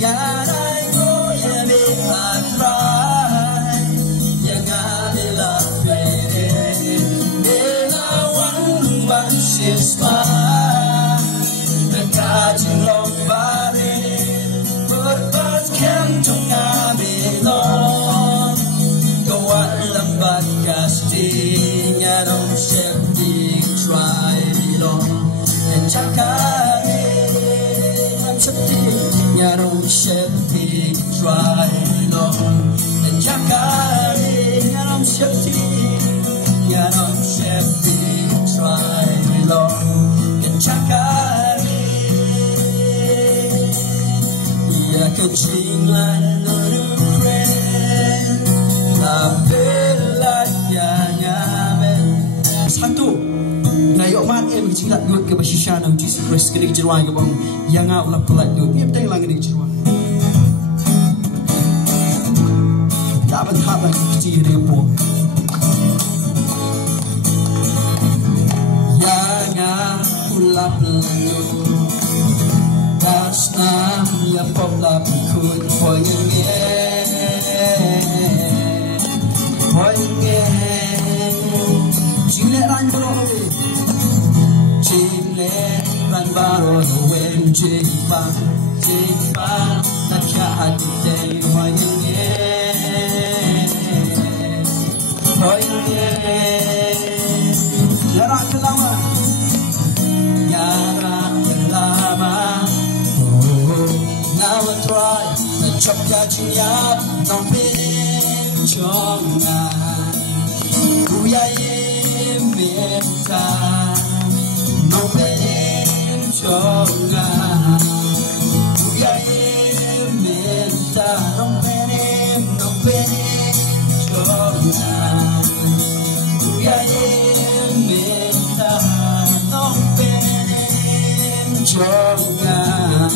Ngarai ko yami atrai Yangamila pere Nena wang bansisma Nagkajin long bare Berbat kem tung ngabilong Gawat lambat casting Anong septic try bilong And chakari Ang septic Anong septic try bilong And chakari Anong septic Anong septic try bilong And chakari Ya kecinglan nurukren Satu na yoman em cilat gut ke basisha ng Jesus Christ ke dijirwa ke bang yang ulah pelat gut ni beteng lang dijirwa dapat habang kecil repo yang ulah pelat kasna ya pop la pikut poyenge Chile ran baro Chile ran baro Wem jimba Nakat day Hoyenge Yara kelama Yara kelama Now I try The chop catching up Don't be Chongan Uyaye menta No penim chongan Uyaye menta No penim chongan Uyaye menta No penim chongan